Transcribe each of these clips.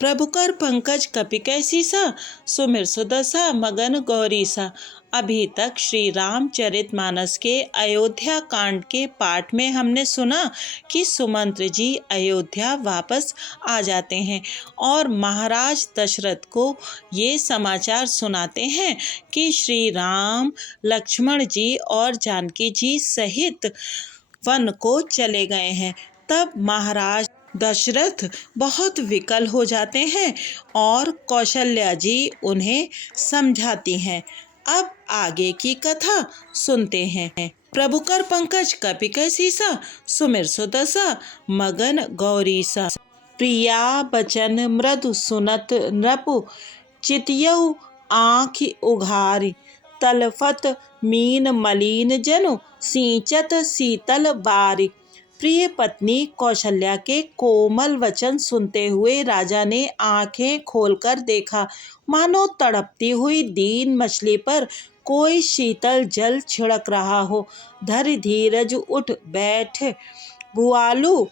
प्रभुकर पंकज कपिकै सीसा, सुमिर सुदशा मगन गौरीसा। अभी तक श्री रामचरितमानस के अयोध्या कांड के पाठ में हमने सुना कि सुमंत्र जी अयोध्या वापस आ जाते हैं और महाराज दशरथ को ये समाचार सुनाते हैं कि श्री राम, लक्ष्मण जी और जानकी जी सहित वन को चले गए हैं। तब महाराज दशरथ बहुत विकल हो जाते हैं और कौशल्या जी उन्हें समझाती हैं। अब आगे की कथा सुनते हैं। प्रभुकर पंकज कपिकै सीसा, सुमिर सुदशा मगन गौरीसा। प्रिया बचन मृदु सुनत नृपु, चितियौ आँख उघारी। तलफत मीन मलिन जनु, सींचत शीतल बारी। प्रिय पत्नी कौशल्या के कोमल वचन सुनते हुए राजा ने आंखें खोलकर देखा, मानो तड़पती हुई दीन मछली पर कोई शीतल जल छिड़क रहा हो। धरि धीरज उठ बैठ भुआलु,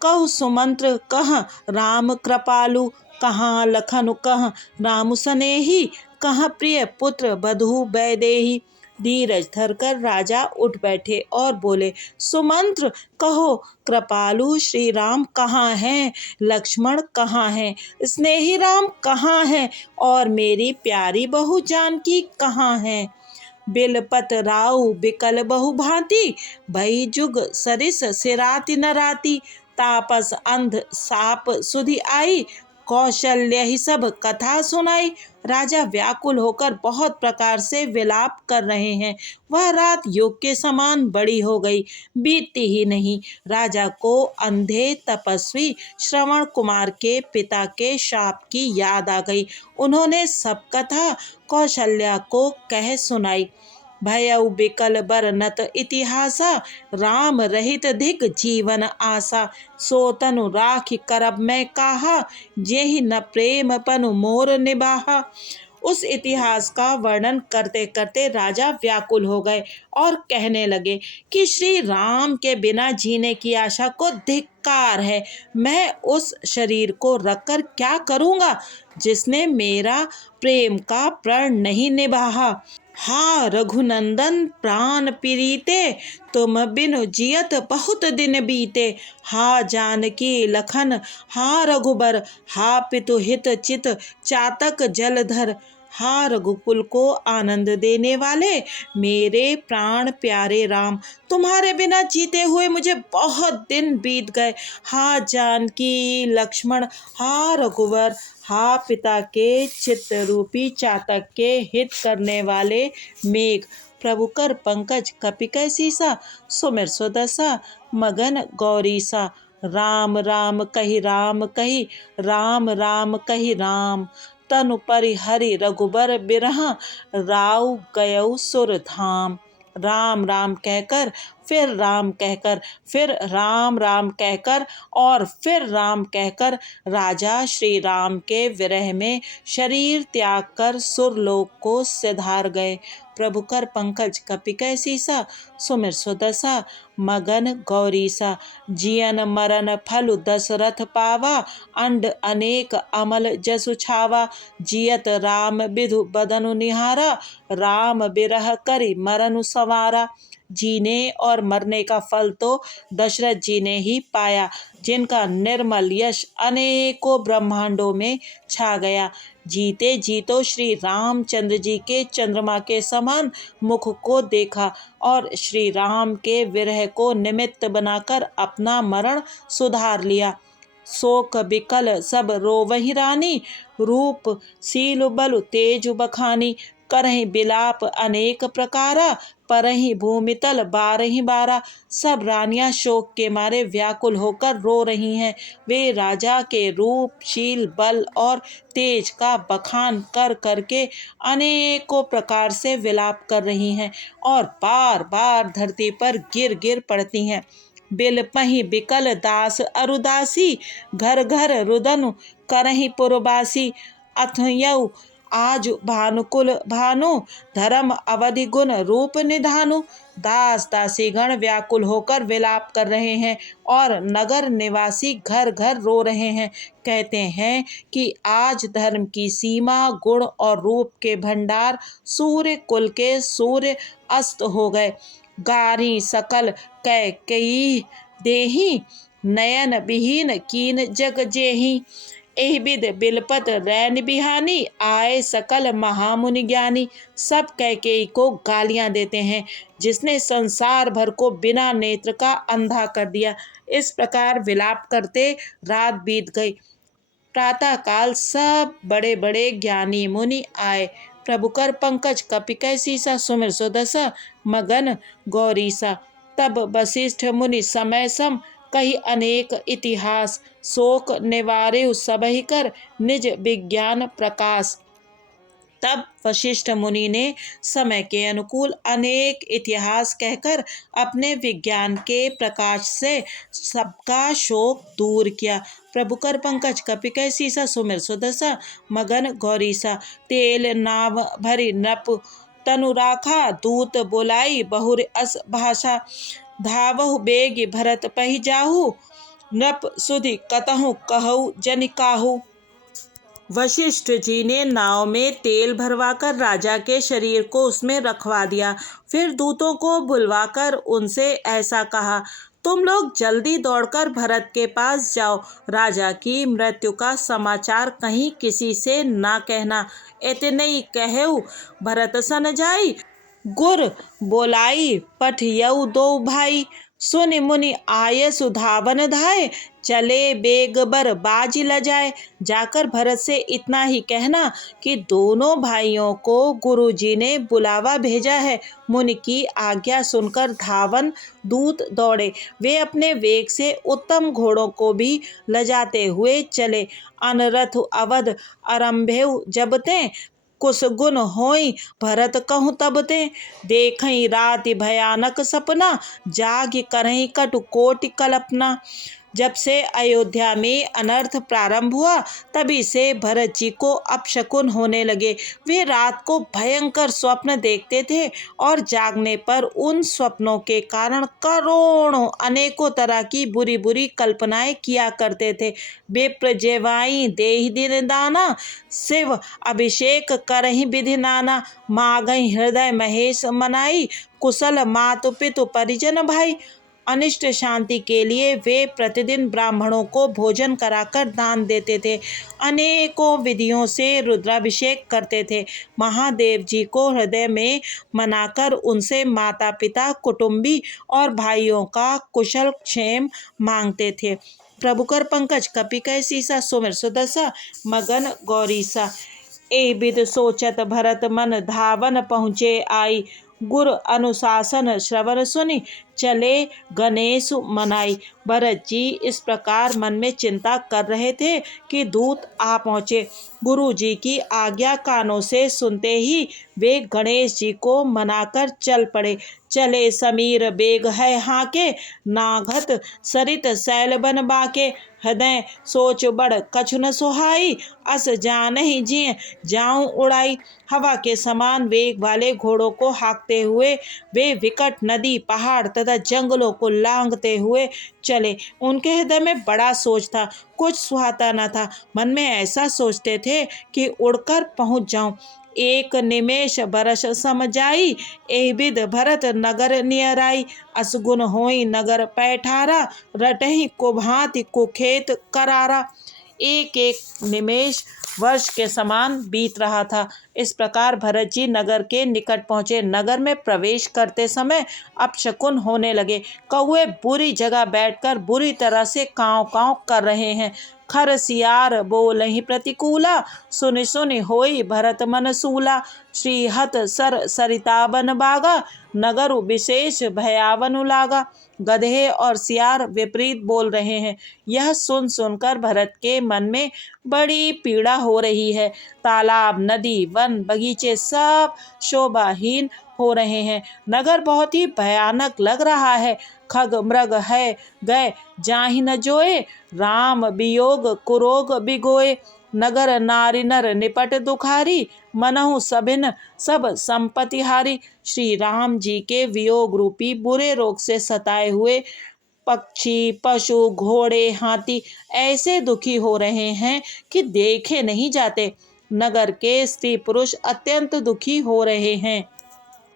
कहु सुमंत्र कहाँ राम कृपालु। कहाँ लखन कहाँ राम सनेही, कहाँ प्रिय पुत्र बधू वैदेही। धीरज धरकर राजा उठ बैठे और बोले, सुमंत्र कहो कृपालु श्री राम कहाँ हैं, लक्ष्मण कहाँ हैं, स्नेही राम कहाँ हैं और मेरी प्यारी बहू जानकी कहाँ हैं। बिलपत राउ बिकल बहु भांति, भई जुग सरिस सिराति नराति। तापस अंध साप सुधि आई, कौशल्य ही सब कथा सुनाई। राजा व्याकुल होकर बहुत प्रकार से विलाप कर रहे हैं। वह रात योग के समान बड़ी हो गई, बीतती ही नहीं। राजा को अंधे तपस्वी श्रवण कुमार के पिता के शाप की याद आ गई। उन्होंने सब कथा कौशल्या को कह सुनाई। भयउ बिकल बरनत इतिहासा, राम रहित धिक जीवन आशा। सो तनु राखि करब मैं काहा, जेहि न प्रेम पनु मोर निबाहा। उस इतिहास का वर्णन करते करते राजा व्याकुल हो गए और कहने लगे कि श्री राम के बिना जीने की आशा को धिक्कार है। मैं उस शरीर को रखकर क्या करूँगा जिसने मेरा प्रेम का प्रण नहीं निभाहा। हा रघुनंदन प्राण प्रीते, तुम बिनु जियत बहुत दिन बीते। हा जानकी लखन हा रघुबर, हा पितु हित चित चातक जलधर। हा रघुकुल को आनंद देने वाले मेरे प्राण प्यारे राम, तुम्हारे बिना जीते हुए मुझे बहुत दिन बीत गए। हा जानकी लक्ष्मण, हा रघुवर, हा पिता के चित्त रूपी चातक के हित करने वाले मेघ। प्रभुकर पंकज कपिकै सीसा, सुमिर सुदशा मगन गौरीसा। राम राम कहि राम कहि, राम राम कहि राम। तनु परिहरि रघुबर बिरहा, राउ गयउ सुर धाम। राम राम कहकर फिर राम कहकर फिर राम राम कहकर और फिर राम कहकर राजा श्री राम के विरह में शरीर त्याग कर सुरलोक को सिधार गए। प्रभुकर पंकज कपिकै सीसा, सुमिर सुदशा मगन गौरीसा। जियन मरन फल दशरथ पावा, अंड अनेक अमल जसु छावा। जियत राम बिधु बदनु निहारा, राम बिरह करि मरनु संवारा। जीने और मरने का फल तो दशरथ जी ने ही पाया, जिनका निर्मल यश अनेकों ब्रह्मांडों में छा गया। जीते जीतो श्री रामचंद्र जी के चंद्रमा के समान मुख को देखा और श्री राम के विरह को निमित्त बनाकर अपना मरण सुधार लिया। शोक बिकल सब रोवहि रानी, रूप सील बलु तेजु बखानी। करहि बिलाप अनेक प्रकारा, परहि भूमितल बारहि बारा। सब रानियां शोक के मारे व्याकुल होकर रो रही हैं। वे राजा के रूप, शील, बल और तेज का बखान कर करके अनेकों प्रकार से विलाप कर रही हैं और बार बार धरती पर गिर गिर पड़ती हैं। बिलपहि बिकल दास अरुदासी, घर घर रुदन करहि पुरबासी। अथयउ आज भानुकुल भानु, धर्म अवधि गुण रूप निधानु। दास दासी गण व्याकुल होकर विलाप कर रहे हैं और नगर निवासी घर घर रो रहे हैं। कहते हैं कि आज धर्म की सीमा, गुण और रूप के भंडार, सूर्य कुल के सूर्य अस्त हो गए। गारी सकल कैकेयी देही, नयन विहीन कीन जग जेही। एहि विद बिलपत रैन बिहानी, आए सकल महामुनि ज्ञानी। सब कैकेयी को गालियां देते हैं, जिसने संसार भर को बिना नेत्र का अंधा कर दिया। इस प्रकार विलाप करते रात बीत गई। प्रातः काल सब बड़े बड़े ज्ञानी मुनि आए। प्रभु कर पंकज कपिकै सीसा, सुमिर सुदशा मगन गौरीसा। तब वशिष्ठ मुनि समय सम, कही अनेक इतिहास। शोक निवारे सबहि कर, निज विज्ञान प्रकाश। तब वशिष्ठ मुनि ने समय के अनुकूल अनेक इतिहास कहकर अपने विज्ञान के प्रकाश से सबका शोक दूर किया। प्रभु कर पंकज कपिकै सीसा, सुमिर सुदशा मगन गौरीसा। तेल नाव भरी नप तनु राखा, दूत बोलाई बहुर अस भाषा। धावहु बेग भरत पहि जाहु, नृप सुधि कतहु कहु जनि काहू। वशिष्ठ जी ने नाव में तेल भरवाकर राजा के शरीर को उसमें रखवा दिया। फिर दूतों को बुलवाकर उनसे ऐसा कहा, तुम लोग जल्दी दौड़कर भरत के पास जाओ। राजा की मृत्यु का समाचार कहीं किसी से ना कहना। इतने कहु भरत सन जाई, गुर बोलाई पठियउ दो भाई। सुनि मुनि आय सुधावन धाय, चले बेग बर बाजी लजाए। जाकर भरत से इतना ही कहना कि दोनों भाइयों को गुरुजी ने बुलावा भेजा है। मुनि की आज्ञा सुनकर धावन दूत दौड़े। वे अपने वेग से उत्तम घोड़ों को भी लजाते हुए चले। अनरथ अवध आरंभेउ जबते, कुस गुण होई भरत कहूँ तबते। देखई राति भयानक सपना, जाग करही कटु कोटि कल्पना। जब से अयोध्या में अनर्थ प्रारंभ हुआ, तभी से भरत जी को अपशकुन होने लगे। वे रात को भयंकर स्वप्न देखते थे और जागने पर उन स्वप्नों के कारण करोड़ों अनेकों तरह की बुरी बुरी कल्पनाएं किया करते थे। विप्र जेवाई देहि दिन दाना, शिव अभिषेक करहि विधि नाना। मागहि हृदय महेश मनाई, कुशल मातु पितु परिजन भाई। अनिष्ट शांति के लिए वे प्रतिदिन ब्राह्मणों को भोजन कराकर दान देते थे। अनेकों विधियों से रुद्राभिषेक करते थे। महादेव जी को हृदय में मनाकर उनसे माता पिता, कुटुंबी और भाइयों का कुशल क्षेम मांगते थे। प्रभु कर पंकज कपिकै सीसा, सुमिर सुदशा मगन गौरीसा। ए विद सोचत भरत मन, धावन पहुँचे आई। गुर अनुशासन श्रवण सुनि, चले गणेश मनाई। भरत जी इस प्रकार मन में चिंता कर रहे थे कि दूत आ पहुँचे। गुरु जी की आज्ञा कानों से सुनते ही वे गणेश जी को मनाकर चल पड़े। चले समीर बेग है हाके, नाघत सरित सैल बन बाके। हृदय सोच बड़ कछु न सुहाई, अस जानहि जिय जाऊं उड़ाई। हवा के समान वेग वाले घोड़ों को हाँकते हुए वे विकट नदी, पहाड़ तथा जंगलों को लांघते हुए चले। उनके हृदय में बड़ा सोच था, कुछ सुहाता न था। मन में ऐसा सोचते थे कि उड़कर पहुंच जाऊं। एक निमेष बरस सम जाई, एहि विद भरत नगर नियर आई। असगुन होई नगर पैठारा, रटहि कुभांति कुखेत करारा। एक एक निमेष वर्ष के समान बीत रहा था। इस प्रकार भरत जी नगर के निकट पहुँचे। नगर में प्रवेश करते समय अपशकुन होने लगे। कौवे बुरी जगह बैठकर बुरी तरह से काँव काँव कर रहे हैं। खर सियार बोलहि प्रतिकूला, सुनि सुनि होई भरत मन सूला। श्रीहत सर सरिता बन बागा, नगरु विशेष भयावनु लागा। गधे और सियार विपरीत बोल रहे हैं। यह सुन सुनकर भरत के मन में बड़ी पीड़ा हो रही है। तालाब, नदी, वन, बगीचे सब शोभाहीन हो रहे हैं। नगर बहुत ही भयानक लग रहा है। खग मृग है गए जाहि न जोए, राम वियोग कुरोग बिगोए। नगर नारी नर निपट दुखारी, मनहु सभिन सब संपत्ति हारी। श्री राम जी के वियोग रूपी बुरे रोग से सताए हुए पक्षी, पशु, घोड़े, हाथी ऐसे दुखी हो रहे हैं कि देखे नहीं जाते। नगर के स्त्री पुरुष अत्यंत दुखी हो रहे हैं,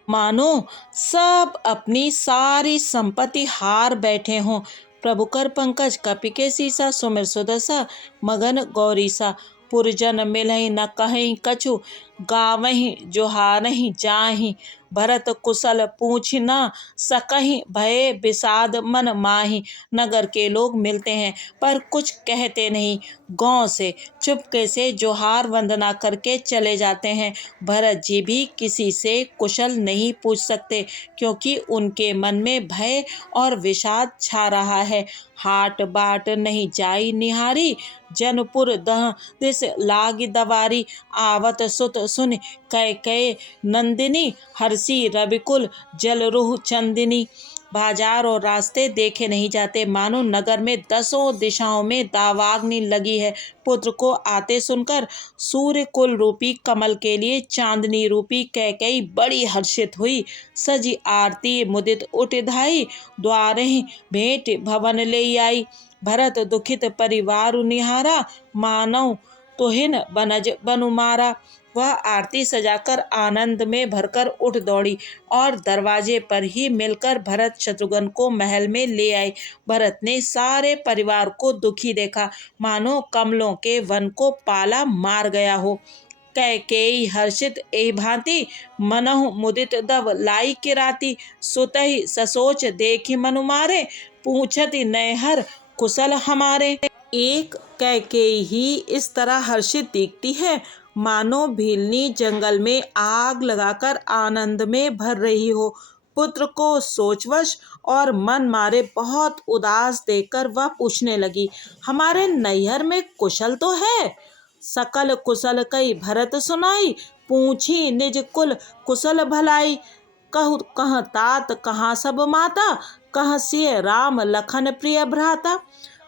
मानो सब अपनी सारी संपत्ति हार बैठे हों। प्रभु कर पंकज कपि के सीसा, सुमिर सुदशा मगन गौरीसा। पुरजन मिलहि न कहीं कछु, गावहीं जोहारहीं जाहि। भरत कुशल पूछ न सकहीं, भये विषाद मन माहि। नगर के लोग मिलते हैं पर कुछ कहते नहीं, गांव से चुपके से जोहार वंदना करके चले जाते हैं। भरत जी भी किसी से कुशल नहीं पूछ सकते, क्योंकि उनके मन में भय और विषाद छा रहा है। हाट बाट नहीं जाई निहारी, जनपुर दह दिस लागी दवारी। आवत सुत सुन कैकेयी नंदिनी, हर्षी रविकुल जलरुह चंदिनी। बाजार और रास्ते देखे नहीं जाते, मानो नगर में दसों दिशाओं में दावाग्नि लगी है। पुत्र को आते सुनकर सूर्य कुल रूपी कमल के लिए चांदनी रूपी कैकेयी बड़ी हर्षित हुई। सजी आरती मुदित उठ धाई, द्वारे भेंट भवन ले आई। भरत दुखित परिवार निहारा, मानव तुहिन बनज बनु मारा। वह आरती सजाकर आनंद में भरकर उठ दौड़ी और दरवाजे पर ही मिलकर भरत शत्रुघ्न को महल में ले आए। भरत ने सारे परिवार को दुखी देखा, मानो कमलों के वन को पाला मार गया हो। कैकेयी हर्षित एहि भांति, मनहु मुदित दव लाई किराती। सुतहि ससोच देखि मनु मारे, पूछति नैहर कुशल हमारे। एक कैकेयी ही इस तरह हर्षित दिखती है, मानो भीलनी जंगल में आग लगाकर आनंद में भर रही हो। पुत्र को सोचवश और मन मारे बहुत उदास देखकर वह पूछने लगी, हमारे नैहर में कुशल तो है? सकल कुशल कई भरत सुनाई, पूछी निज कुल कुशल भलाई। कहु कह तात कहाँ सब माता, कह सिय राम लखन प्रिय भ्राता।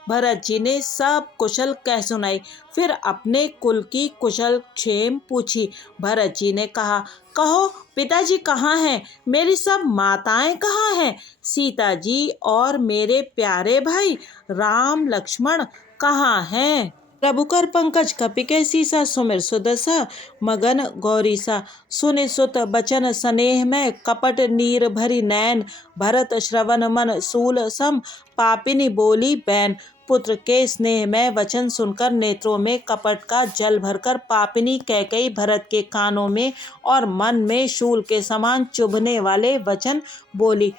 भरत जी ने सब कुशल कह सुनाई, फिर अपने कुल की कुशल क्षेम पूछी। भरत जी ने कहा, कहो पिताजी कहाँ हैं? मेरी सब माताएं कहाँ हैं? सीता जी और मेरे प्यारे भाई राम लक्ष्मण कहाँ हैं? प्रभु कर पंकज कपि के सीसा, सुमिर सुदशा मगन गौरीसा। सुनि सुत बचन स्नेह में, कपट नीर भरी नैन। भरत श्रवण मन सूल सम, पापिनी बोली बैन। पुत्र के स्नेह में वचन सुनकर नेत्रों में कपट का जल भरकर पापिनी कैकेयी भरत के कानों में और मन में शूल के समान चुभने वाले वचन बोली।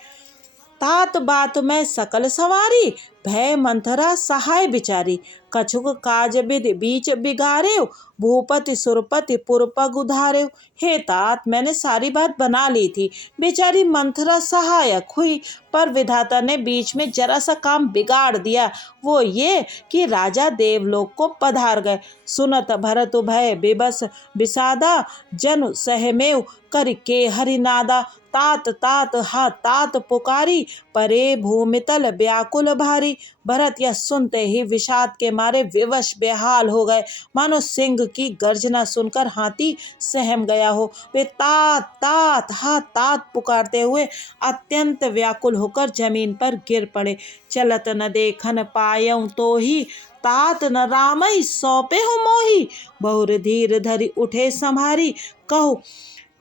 तात बात में सकल सवारी, भय मंथरा सहाय बिचारी। कछुक काज विधि बीच बिगाड़े, भूपति सुरपति पुरपग उधारे। हे तात, मैंने सारी बात बना ली थी, बेचारी मंथरा सहायक हुई, पर विधाता ने बीच में जरा सा काम बिगाड़ दिया। वो ये कि राजा देवलोक को पधार गए। सुनत भरत भय बिबस विषादा, जनु सहमेव कर के हरिनादा। तात तात हा तात पुकारी, परे भूमितल व्याकुल भारी। भरत यह सुनते ही विषाद के मारे विवश बेहाल हो गए, मानो सिंह की गर्जना सुनकर हाथी सहम गया हो। वे तात तात हा तात पुकारते हुए अत्यंत व्याकुल होकर जमीन पर गिर पड़े। चलत न देखन पायऊं तो ही, तात न रामई सौंपे हो मोही। बहुर धीर धरि उठे संभारी, कहु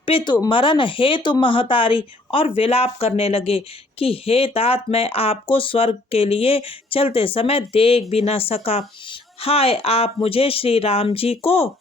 पितु मरण हेतु महतारी। और विलाप करने लगे कि हे तात, मैं आपको स्वर्ग के लिए चलते समय देख भी न सका। हाय, आप मुझे श्री राम जी को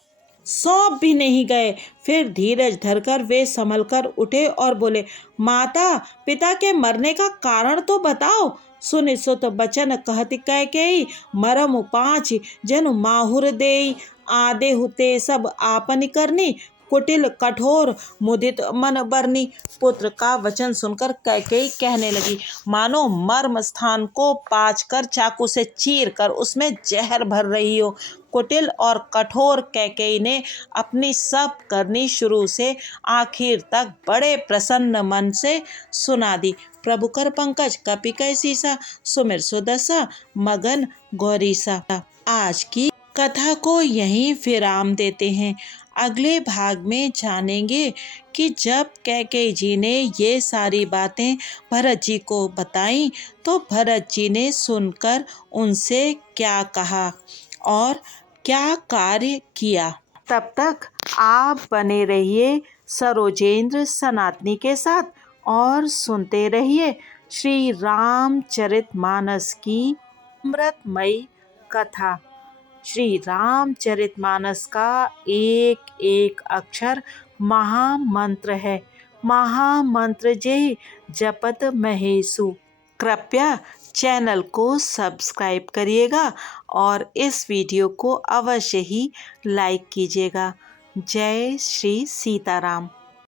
सौंप भी नहीं गए। फिर धीरज धरकर वे संभल कर उठे और बोले, माता पिता के मरने का कारण तो बताओ। सुनि सुत बचन कहति कैकेयी, मरम पाँच जनु माहुर देई। आदे हुते सब आपन करनी, कुटिल कठोर मुदित मन बरनी। पुत्र का वचन सुनकर कैकेयी कहने लगी, मानो मर्म स्थान को पाँच कर चाकू से चीर कर उसमें जहर भर रही हो। कुटिल और कठोर कैकेयी ने अपनी सब करनी शुरू से आखिर तक बड़े प्रसन्न मन से सुना दी। प्रभु कर पंकज कपि कै सीसा, सुमिर सुदशा मगन गौरीसा। आज की कथा को यहीं विराम देते हैं। अगले भाग में जानेंगे कि जब कैकेयी जी ने ये सारी बातें भरत जी को बताई तो भरत जी ने सुनकर उनसे क्या कहा और क्या कार्य किया। तब तक आप बने रहिए सरोजेंद्र सनातनी के साथ और सुनते रहिए श्री रामचरितमानस की अमृतमयी कथा। श्री रामचरितमानस का एक एक अक्षर महामंत्र है। महामंत्र जय जपत महेशु। कृपया चैनल को सब्सक्राइब करिएगा और इस वीडियो को अवश्य ही लाइक कीजिएगा। जय श्री सीताराम।